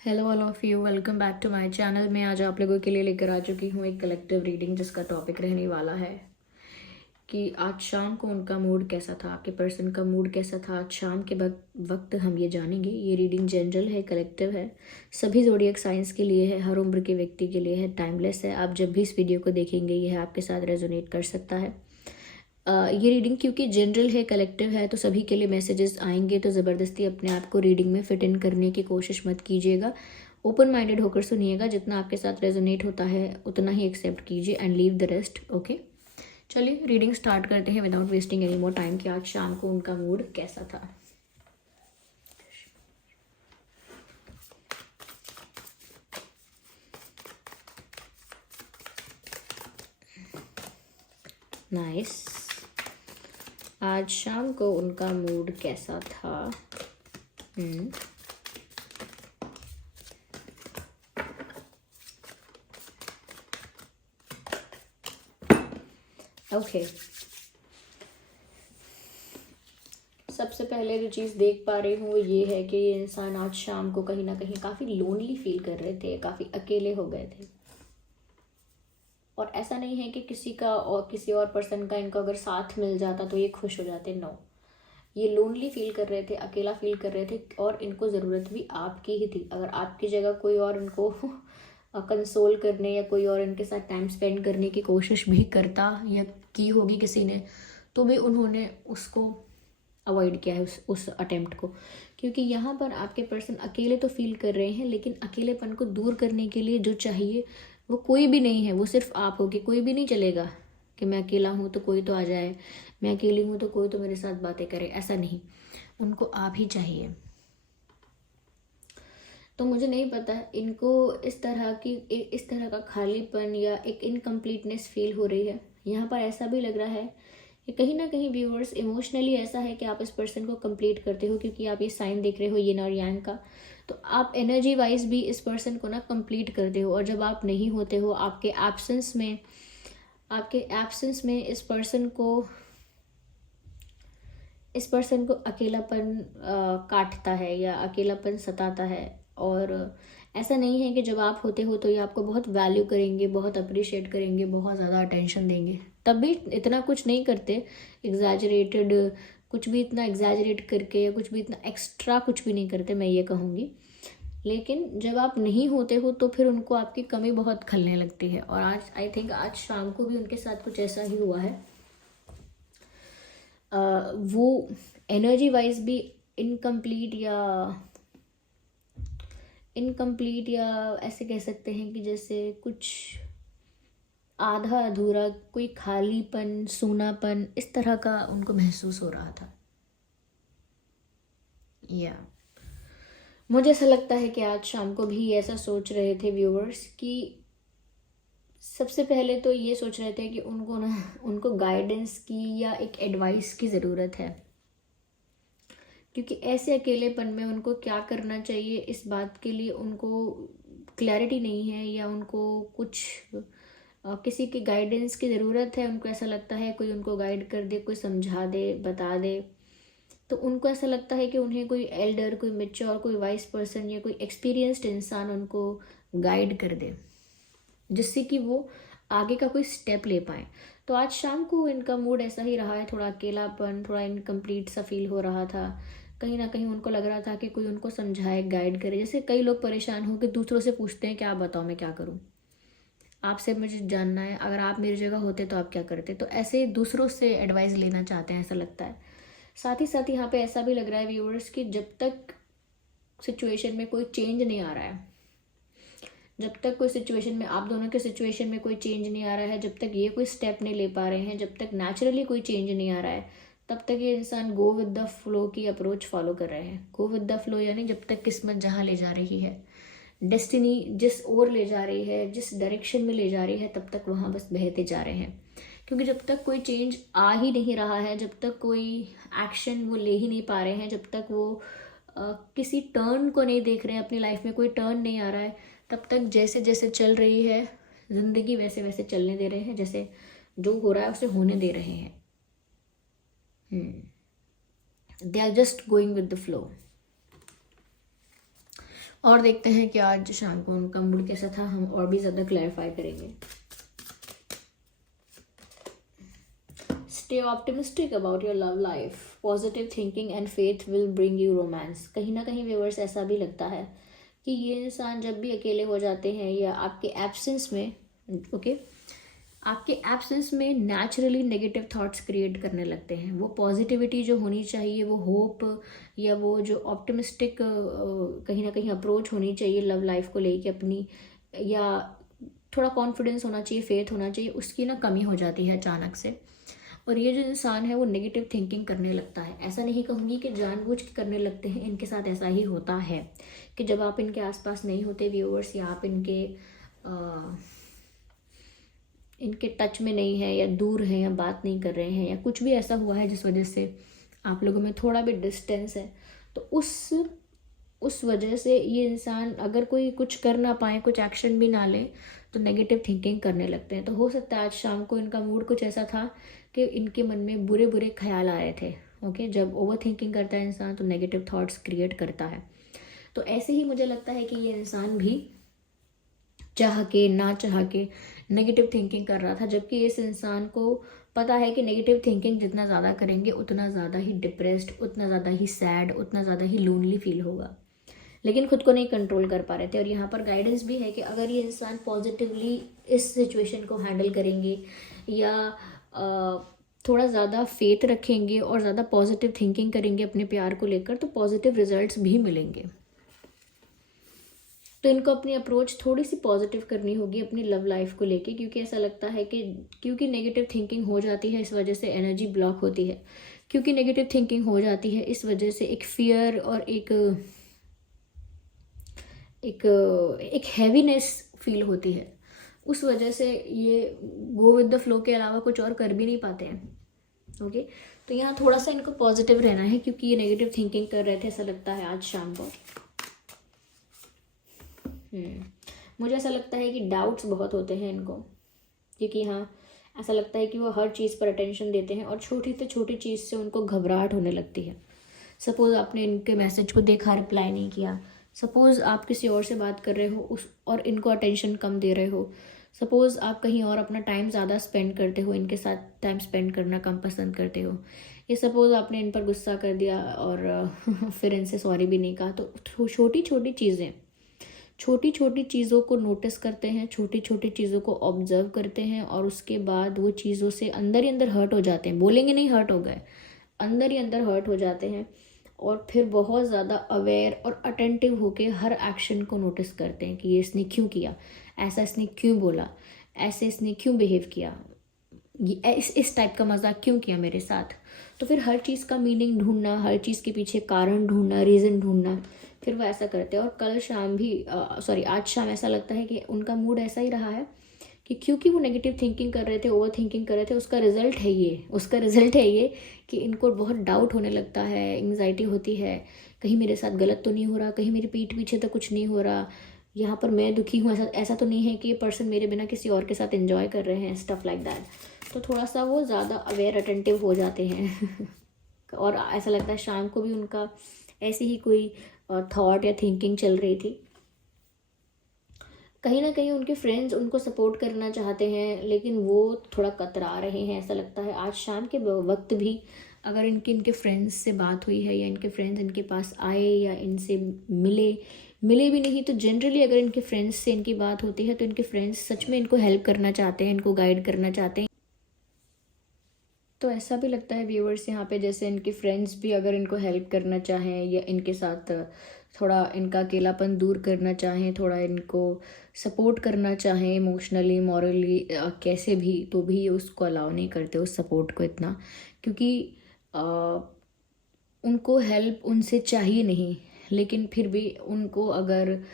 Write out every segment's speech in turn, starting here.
Hello all of you, welcome back to my channel. मैं आज आप लोगों के लिए लेकर आ चुकी हूँ एक कलेक्टिव रीडिंग जिसका टॉपिक रहने वाला है कि आज शाम को उनका मूड कैसा था, आपके पर्सन का मूड कैसा था आज शाम के वक्त हम ये जानेंगे। ये रीडिंग जनरल है, कलेक्टिव है, सभी ज़ोडिएक साइंस के लिए है, हर उम्र के व्यक्ति के लिए है, टाइमलेस है। आप जब भी इस वीडियो को देखेंगे यह आपके साथ रेजोनेट कर सकता है। ये रीडिंग क्योंकि जनरल है, कलेक्टिव है, तो सभी के लिए मैसेजेस आएंगे, तो ज़बरदस्ती अपने आप को रीडिंग में फिट इन करने की कोशिश मत कीजिएगा। ओपन माइंडेड होकर सुनिएगा, जितना आपके साथ रेजोनेट होता है उतना ही एक्सेप्ट कीजिए and leave the rest. Okay, चलिए रीडिंग स्टार्ट करते हैं without wasting any more time कि आज शाम को उनका मूड कैसा था। नाइस। आज शाम को उनका मूड कैसा था? ओके, सबसे पहले जो चीज़ देख पा रही हूँ वो ये है कि ये इंसान आज शाम को कहीं ना कहीं काफ़ी लोनली फील कर रहे थे, काफ़ी अकेले हो गए थे। और ऐसा नहीं है कि किसी का और किसी और पर्सन का इनको अगर साथ मिल जाता तो ये खुश हो जाते, नो। ये लोनली फील कर रहे थे, अकेला फील कर रहे थे और इनको ज़रूरत भी आपकी ही थी। अगर आपकी जगह कोई और इनको कंसोल करने या कोई और इनके साथ टाइम स्पेंड करने की कोशिश भी करता या की होगी किसी ने, तो भी उन्होंने उसको अवॉइड किया है, उस अटेम्प्ट को। क्योंकि यहाँ पर आपके पर्सन अकेले तो फील कर रहे हैं, लेकिन अकेलेपन को दूर करने के लिए जो चाहिए वो कोई भी नहीं है, वो सिर्फ आप होगे। कोई भी नहीं चलेगा कि मैं अकेला हूँ तो कोई तो आ जाए, मैं अकेली हूँ तो कोई तो मेरे साथ बातें करे, ऐसा नहीं। उनको आप ही चाहिए। तो मुझे नहीं पता इनको इस तरह का खालीपन या एक इनकम्प्लीटनेस फील हो रही है। यहाँ पर ऐसा भी लग रहा है कि कहीं ना कहीं व्यूअर्स इमोशनली ऐसा है कि आप इस पर्सन को कंप्लीट करते हो, क्योंकि आप ये साइन देख रहे हो यिन और यांग का। तो आप एनर्जी वाइज भी इस पर्सन को ना कंप्लीट करते हो, और जब आप नहीं होते हो, आपके एब्सेंस में इस पर्सन को अकेलापन काटता है या अकेलापन सताता है। और ऐसा नहीं है कि जब आप होते हो तो ये आपको बहुत वैल्यू करेंगे, बहुत अप्रिशिएट करेंगे, बहुत ज़्यादा अटेंशन देंगे, तब भी इतना कुछ नहीं करते एग्जैजरेटेड, कुछ भी इतना एग्जैजरेट करके या कुछ भी इतना एक्स्ट्रा कुछ भी नहीं करते, मैं ये कहूँगी। लेकिन जब आप नहीं होते हो तो फिर उनको आपकी कमी बहुत खलने लगती है। और आज आई थिंक आज शाम को भी उनके साथ कुछ ऐसा ही हुआ है। वो एनर्जी वाइज भी इनकम्प्लीट या ऐसे कह सकते हैं कि जैसे कुछ आधा अधूरा, कोई खालीपन, सूनापन, इस तरह का उनको महसूस हो रहा था। या मुझे ऐसा लगता है कि आज शाम को भी ऐसा सोच रहे थे व्यूअर्स कि सबसे पहले तो ये सोच रहे थे कि उनको गाइडेंस की या एक एडवाइस की ज़रूरत है, क्योंकि ऐसे अकेलेपन में उनको क्या करना चाहिए इस बात के लिए उनको क्लैरिटी नहीं है, या उनको कुछ किसी की गाइडेंस की ज़रूरत है। उनको ऐसा लगता है कोई उनको गाइड कर दे, कोई समझा दे, बता दे। तो उनको ऐसा लगता है कि उन्हें कोई एल्डर, कोई मेच्योर, कोई वाइस पर्सन या कोई एक्सपीरियंस्ड इंसान उनको गाइड कर दे, जिससे कि वो आगे का कोई स्टेप ले पाए। तो आज शाम को इनका मूड ऐसा ही रहा है, थोड़ा अकेलापन, थोड़ा इनकम्प्लीट सा फील हो रहा था। कहीं ना कहीं उनको लग रहा था कि कोई उनको समझाए, गाइड करे। जैसे कई लोग परेशान हो के दूसरों से पूछते हैं कि आप बताओ मैं क्या करूं, आपसे मुझे जानना है, अगर आप मेरी जगह होते तो आप क्या करते। तो ऐसे दूसरों से एडवाइस लेना चाहते हैं, ऐसा लगता है। साथ ही यहाँ पे ऐसा भी लग रहा है व्यूअर्स कि जब तक सिचुएशन में कोई चेंज नहीं आ रहा है, जब तक कोई सिचुएशन में, आप दोनों के सिचुएशन में कोई चेंज नहीं आ रहा है, जब तक ये कोई स्टेप नहीं ले पा रहे हैं, जब तक नेचुरली कोई चेंज नहीं आ रहा है, तब तक ये इंसान गो विद द फ्लो की अप्रोच फॉलो कर रहे हैं। गो विद द फ्लो यानी जब तक किस्मत जहाँ ले जा रही है, डेस्टिनी जिस ओर ले जा रही है, जिस डायरेक्शन में ले जा रही है, तब तक वहाँ बस बहते जा रहे हैं। क्योंकि जब तक कोई चेंज आ ही नहीं रहा है, जब तक कोई एक्शन वो ले ही नहीं पा रहे हैं, जब तक वो किसी टर्न को नहीं देख रहे हैं, अपनी लाइफ में कोई टर्न नहीं आ रहा है, तब तक जैसे जैसे चल रही है ज़िंदगी वैसे वैसे चलने दे रहे हैं, जैसे जो हो रहा है उसे होने दे रहे हैं। They are just going with the flow. और देखते हैं कि आज शाम को उनका मूड कैसा था, हम और भी ज़्यादा क्लैरिफाई करेंगे। Stay optimistic about your love life, positive thinking and faith will bring you romance. कहीं ना कहीं व्यूअर्स ऐसा भी लगता है कि ये इंसान जब भी अकेले हो जाते हैं या आपके एब्सेंस में, ओके, आपके एब्सेंस में नेचुरली नेगेटिव थॉट्स क्रिएट करने लगते हैं। वो पॉजिटिविटी जो होनी चाहिए, वो होप या वो जो ऑप्टिमिस्टिक कहीं ना कहीं अप्रोच होनी चाहिए लव लाइफ को लेके अपनी, या थोड़ा कॉन्फिडेंस होना चाहिए, फेथ होना चाहिए, उसकी ना कमी हो जाती है अचानक से। और ये जो इंसान है वो नेगेटिव थिंकिंग करने लगता है। ऐसा नहीं कहूँगी कि जानबूझ के करने लगते हैं, इनके साथ ऐसा ही होता है कि जब आप इनके आसपास नहीं होते व्यूअर्स, या आप इनके टच में नहीं है, या दूर हैं, या बात नहीं कर रहे हैं, या कुछ भी ऐसा हुआ है जिस वजह से आप लोगों में थोड़ा भी डिस्टेंस है, तो उस वजह से ये इंसान अगर कोई कुछ कर ना पाए, कुछ एक्शन भी ना ले, तो नेगेटिव थिंकिंग करने लगते हैं। तो हो सकता है आज शाम को इनका मूड कुछ ऐसा था कि इनके मन में बुरे बुरे ख्याल आ रहे थे। ओके, जब ओवर थिंकिंग करता है इंसान तो नेगेटिव थॉट्स क्रिएट करता है। तो ऐसे ही मुझे लगता है कि ये इंसान भी चाह के ना चाह के नेगेटिव थिंकिंग कर रहा था, जबकि इस इंसान को पता है कि नेगेटिव थिंकिंग जितना ज़्यादा करेंगे उतना ज़्यादा ही डिप्रेस्ड, उतना ज़्यादा ही सैड, उतना ज़्यादा ही लोनली फील होगा, लेकिन खुद को नहीं कंट्रोल कर पा रहे थे। और यहाँ पर गाइडेंस भी है कि अगर ये इंसान पॉजिटिवली इस सिचुएशन को हैंडल करेंगे, या थोड़ा ज़्यादा फेथ रखेंगे और ज़्यादा पॉजिटिव थिंकिंग करेंगे अपने प्यार को लेकर, तो पॉजिटिव रिजल्ट्स भी मिलेंगे। तो इनको अपनी अप्रोच थोड़ी सी पॉजिटिव करनी होगी अपनी लव लाइफ को लेके, क्योंकि ऐसा लगता है कि क्योंकि नेगेटिव थिंकिंग हो जाती है इस वजह से एनर्जी ब्लॉक होती है, क्योंकि नेगेटिव थिंकिंग हो जाती है इस वजह से एक फियर और एक एक हैवीनेस फील होती है। उस वजह से ये गो विद द फ्लो के अलावा कुछ और कर भी नहीं पाते हैं। ओके, तो यहाँ थोड़ा सा इनको पॉजिटिव रहना है, क्योंकि ये नेगेटिव थिंकिंग कर रहे थे ऐसा लगता है आज शाम को। मुझे ऐसा लगता है कि डाउट्स बहुत होते हैं इनको, क्योंकि हाँ ऐसा लगता है कि वो हर चीज़ पर अटेंशन देते हैं और छोटी से छोटी चीज़ से उनको घबराहट होने लगती है। सपोज़ आपने इनके मैसेज को देखा, रिप्लाई नहीं किया, सपोज़ आप किसी और से बात कर रहे हो उस और इनको अटेंशन कम दे रहे हो, सपोज़ आप कहीं और अपना टाइम ज़्यादा स्पेंड करते हो, इनके साथ टाइम स्पेंड करना कम पसंद करते हो, ये सपोज़ आपने इन पर गुस्सा कर दिया और फिर इनसे सॉरी भी नहीं कहा। तो छोटी छोटी चीज़ों को नोटिस करते हैं, छोटी छोटी चीज़ों को ऑब्जर्व करते हैं, और उसके बाद वो चीज़ों से अंदर ही अंदर हर्ट हो जाते हैं। बोलेंगे नहीं हर्ट हो गए, अंदर ही अंदर हर्ट हो जाते हैं, और फिर बहुत ज़्यादा अवेयर और अटेंटिव होके हर एक्शन को नोटिस करते हैं कि ये इसने क्यों किया, ऐसा इसने क्यों बोला, ऐसे इसने क्यों बिहेव किया, ये इस टाइप का मजाक क्यों किया मेरे साथ। तो फिर हर चीज़ का मीनिंग ढूंढना, हर चीज़ के पीछे कारण ढूंढना, रीज़न ढूंढना, फिर वो ऐसा करते हैं। और कल शाम भी आज शाम ऐसा लगता है कि उनका मूड ऐसा ही रहा है कि क्योंकि वो नेगेटिव थिंकिंग कर रहे थे, ओवर थिंकिंग कर रहे थे, उसका रिजल्ट है ये कि इनको बहुत डाउट होने लगता है, एंग्जाइटी होती है, कहीं मेरे साथ गलत तो नहीं हो रहा, कहीं मेरी पीठ पीछे तो कुछ नहीं हो रहा, यहाँ पर मैं दुखी हूँ, ऐसा तो नहीं है कि ये पर्सन मेरे बिना किसी और के साथ एंजॉय कर रहे हैं, स्टफ लाइक दैट। तो थोड़ा सा वो ज़्यादा अवेयर अटेंटिव हो जाते हैं और ऐसा लगता है शाम को भी उनका ऐसी ही कोई थॉट या थिंकिंग चल रही थी। कहीं ना कहीं उनके फ्रेंड्स उनको सपोर्ट करना चाहते हैं, लेकिन वो थोड़ा कतरा रहे हैं ऐसा लगता है। आज शाम के वक्त भी अगर इनके फ्रेंड्स से बात हुई है, या इनके फ्रेंड्स इनके पास आए या इनसे मिले भी नहीं, तो जनरली अगर इनके फ्रेंड्स से इनकी बात होती है तो इनके फ्रेंड्स सच में इनको हेल्प करना चाहते हैं, इनको गाइड करना चाहते हैं। तो ऐसा भी लगता है व्यूअर्स यहाँ पे जैसे इनके फ्रेंड्स भी अगर इनको हेल्प करना चाहें, या इनके साथ थोड़ा इनका अकेलापन दूर करना चाहें, थोड़ा इनको सपोर्ट करना चाहें इमोशनली, मॉरली, कैसे भी, तो भी उसको अलाउ नहीं करते उस सपोर्ट को इतना, क्योंकि उनको हेल्प उनसे चाहिए नहीं, लेकिन फिर भी उनको अगर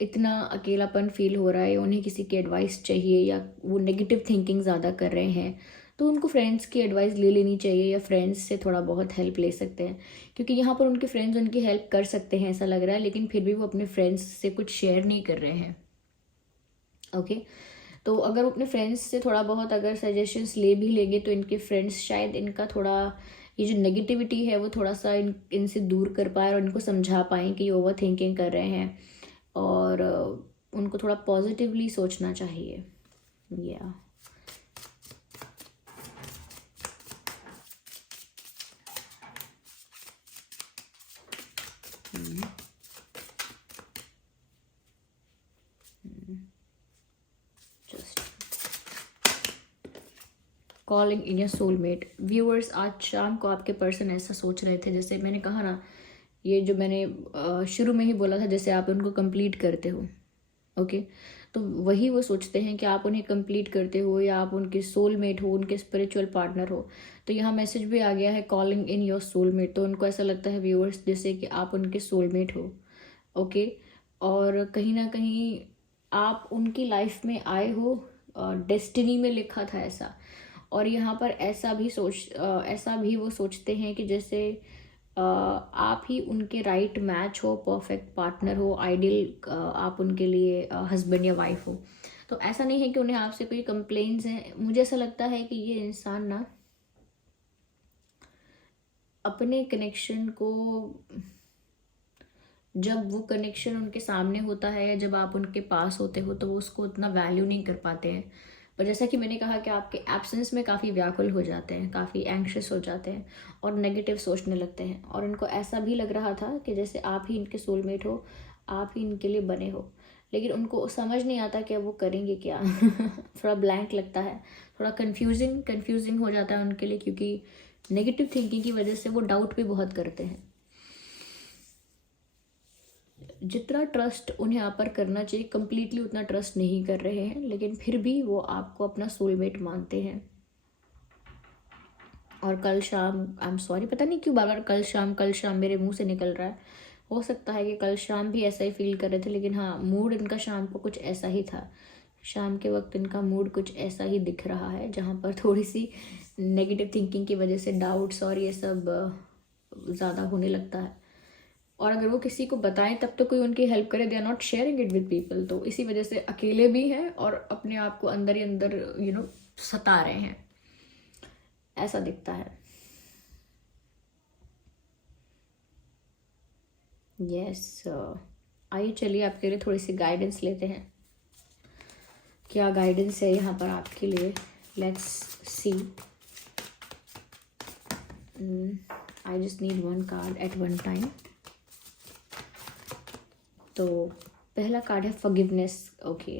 इतना अकेलापन फील हो रहा है, उन्हें किसी की एडवाइस चाहिए, या वो नेगेटिव थिंकिंग ज़्यादा कर रहे हैं, तो उनको फ्रेंड्स की एडवाइस ले लेनी चाहिए, या फ्रेंड्स से थोड़ा बहुत हेल्प ले सकते हैं, क्योंकि यहाँ पर उनके फ्रेंड्स उनकी हेल्प कर सकते हैं ऐसा लग रहा है, लेकिन फिर भी वो अपने फ्रेंड्स से कुछ शेयर नहीं कर रहे हैं। ओके, तो अगर वो अपने फ्रेंड्स से थोड़ा बहुत अगर सजेशंस ले भी लेंगे, तो इनके फ्रेंड्स शायद इनका थोड़ा ये जो नेगेटिविटी है वो थोड़ा सा इनसे दूर कर पाए, और इनको समझा पाएँ कि ये ओवर थिंकिंग कर रहे हैं, और उनको थोड़ा पॉजिटिवली सोचना चाहिए। या just calling in your soulmate. Viewers, आज शाम को आपके पर्सन ऐसा सोच रहे थे, जैसे मैंने कहा ना, ये जो मैंने शुरू में ही बोला था, जैसे आप उनको कंप्लीट करते हो। ओके, तो वही वो सोचते हैं कि आप उन्हें कंप्लीट करते हो या आप उनके सोलमेट हो, उनके स्पिरिचुअल पार्टनर हो। तो यहाँ मैसेज भी आ गया है कॉलिंग इन योर सोलमेट। तो उनको ऐसा लगता है व्यूअर्स जैसे कि आप उनके सोलमेट हो। ओके, और कहीं ना कहीं आप उनकी लाइफ में आए हो, डेस्टिनी में लिखा था ऐसा। और यहाँ पर ऐसा भी वो सोचते हैं कि जैसे आप ही उनके राइट मैच हो, परफेक्ट पार्टनर हो, आइडियल आप उनके लिए हस्बैंड या वाइफ हो। तो ऐसा नहीं है कि उन्हें आपसे कोई कंप्लेंट्स हैं। मुझे ऐसा लगता है कि ये इंसान ना अपने कनेक्शन को, जब वो कनेक्शन उनके सामने होता है या जब आप उनके पास होते हो, तो वो उसको उतना वैल्यू नहीं कर पाते हैं। पर जैसा कि मैंने कहा कि आपके एब्सेंस में काफ़ी व्याकुल हो जाते हैं, काफ़ी एंग्शियस हो जाते हैं और नेगेटिव सोचने लगते हैं। और इनको ऐसा भी लग रहा था कि जैसे आप ही इनके सोलमेट हो, आप ही इनके लिए बने हो। लेकिन उनको समझ नहीं आता कि अब वो करेंगे क्या। थोड़ा ब्लैंक लगता है, थोड़ा कन्फ्यूजिंग हो जाता है उनके लिए, क्योंकि नेगेटिव थिंकिंग की वजह से वो डाउट भी बहुत करते हैं। जितना ट्रस्ट उन्हें आप पर करना चाहिए कंप्लीटली उतना ट्रस्ट नहीं कर रहे हैं, लेकिन फिर भी वो आपको अपना सोलमेट मानते हैं। और कल शाम, आई एम सॉरी, पता नहीं क्यों बार बार कल शाम मेरे मुंह से निकल रहा है। हो सकता है कि कल शाम भी ऐसा ही फील कर रहे थे, लेकिन हाँ, मूड इनका शाम को कुछ ऐसा ही था। शाम के वक्त इनका मूड कुछ ऐसा ही दिख रहा है, जहाँ पर थोड़ी सी नेगेटिव थिंकिंग की वजह से डाउट्स और ये सब ज़्यादा होने लगता है। और अगर वो किसी को बताएं तब तो कोई उनकी हेल्प करे, they are not sharing it with people. तो इसी वजह से अकेले भी हैं और अपने आप को अंदर ही अंदर सता रहे हैं, ऐसा दिखता है। यस, आइए चलिए आपके लिए थोड़ी सी गाइडेंस लेते हैं। क्या गाइडेंस है यहाँ पर आपके लिए, let's see. I just need one card at one time. तो पहला कार्ड है फॉरगिवनेस। ओके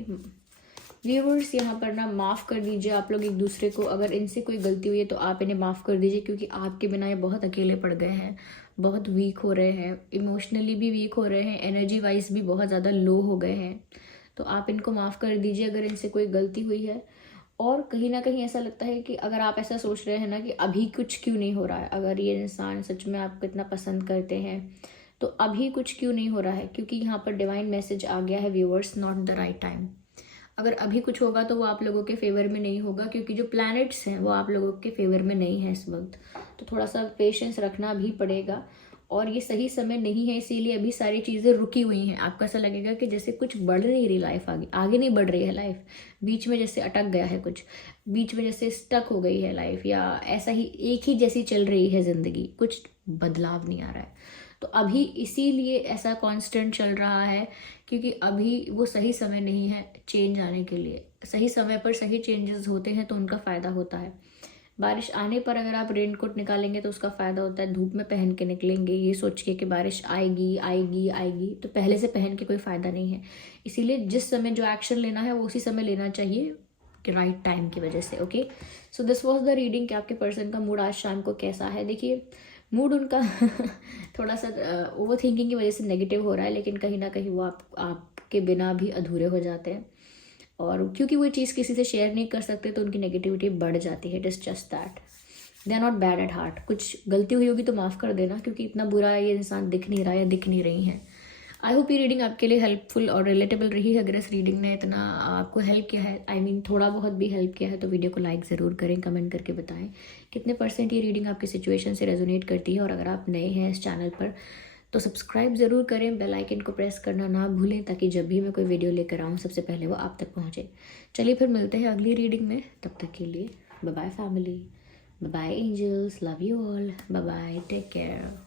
व्यूअर्स, यहाँ पर ना माफ़ कर दीजिए आप लोग एक दूसरे को। अगर इनसे कोई गलती हुई है तो आप इन्हें माफ़ कर दीजिए, क्योंकि आपके बिना ये बहुत अकेले पड़ गए हैं, बहुत वीक हो रहे हैं, इमोशनली भी वीक हो रहे हैं, एनर्जी वाइज भी बहुत ज़्यादा लो हो गए हैं। तो आप इनको माफ़ कर दीजिए अगर इनसे कोई गलती हुई है। और कहीं ना कहीं ऐसा लगता है कि अगर आप ऐसा सोच रहे हैं ना कि अभी कुछ क्यों नहीं हो रहा है, अगर ये इंसान सच में आपको इतना पसंद करते हैं तो अभी कुछ क्यों नहीं हो रहा है, क्योंकि यहाँ पर डिवाइन मैसेज आ गया है viewers, not the right time. अगर अभी कुछ होगा तो वो आप लोगों के फेवर में नहीं होगा, क्योंकि जो प्लैनेट्स हैं वो आप लोगों के फेवर में नहीं है इस वक्त। तो थोड़ा सा पेशेंस रखना भी पड़ेगा, और ये सही समय नहीं है, इसीलिए अभी सारी चीज़ें रुकी हुई हैं। आपको ऐसा लगेगा कि जैसे कुछ बढ़ नहीं रही लाइफ, आगे आगे नहीं बढ़ रही है लाइफ, बीच में जैसे अटक गया है कुछ, बीच में जैसे स्टक हो गई है लाइफ, या ऐसा ही एक ही जैसी चल रही है ज़िंदगी, कुछ बदलाव नहीं आ रहा है। तो अभी इसीलिए ऐसा कांस्टेंट चल रहा है, क्योंकि अभी वो सही समय नहीं है चेंज आने के लिए। सही समय पर सही चेंजेस होते हैं तो उनका फ़ायदा होता है। बारिश आने पर अगर आप रेनकोट निकालेंगे तो उसका फ़ायदा होता है। धूप में पहन के निकलेंगे ये सोच के कि बारिश आएगी आएगी आएगी, तो पहले से पहन के कोई फ़ायदा नहीं है। इसीलिए जिस समय जो एक्शन लेना है वो उसी समय लेना चाहिए, कि राइट टाइम की वजह से। Okay, so this was the reading कि आपके पर्सन का मूड आज शाम को कैसा है। देखिए मूड उनका थोड़ा सा ओवर थिंकिंग की वजह से नेगेटिव हो रहा है, लेकिन कहीं ना कहीं वो आपके बिना भी अधूरे हो जाते हैं, और क्योंकि वो चीज़ किसी से शेयर नहीं कर सकते तो उनकी नेगेटिविटी बढ़ जाती है। It is just that they are not bad at heart. कुछ गलती हुई होगी तो माफ़ कर देना, क्योंकि इतना बुरा ये इंसान दिख नहीं रहा या दिख नहीं रही है। आई होप ये रीडिंग आपके लिए हेल्पफुल और रिलेटेबल रही है। अगर इस रीडिंग ने इतना आपको हेल्प किया है, आई मीन थोड़ा बहुत भी हेल्प किया है, तो वीडियो को लाइक ज़रूर करें, कमेंट करके बताएं कितने % ये रीडिंग आपकी सिचुएशन से रेजोनेट करती है। और अगर आप नए हैं इस चैनल पर तो सब्सक्राइब ज़रूर करें, बेल आइकन को प्रेस करना ना भूलें, ताकि जब भी मैं कोई वीडियो लेकर आऊँ सबसे पहले वो आप तक पहुँचे। चलिए फिर मिलते हैं अगली रीडिंग में, तब तक के लिए bye bye family, bye bye angels, love you all, bye bye, take care.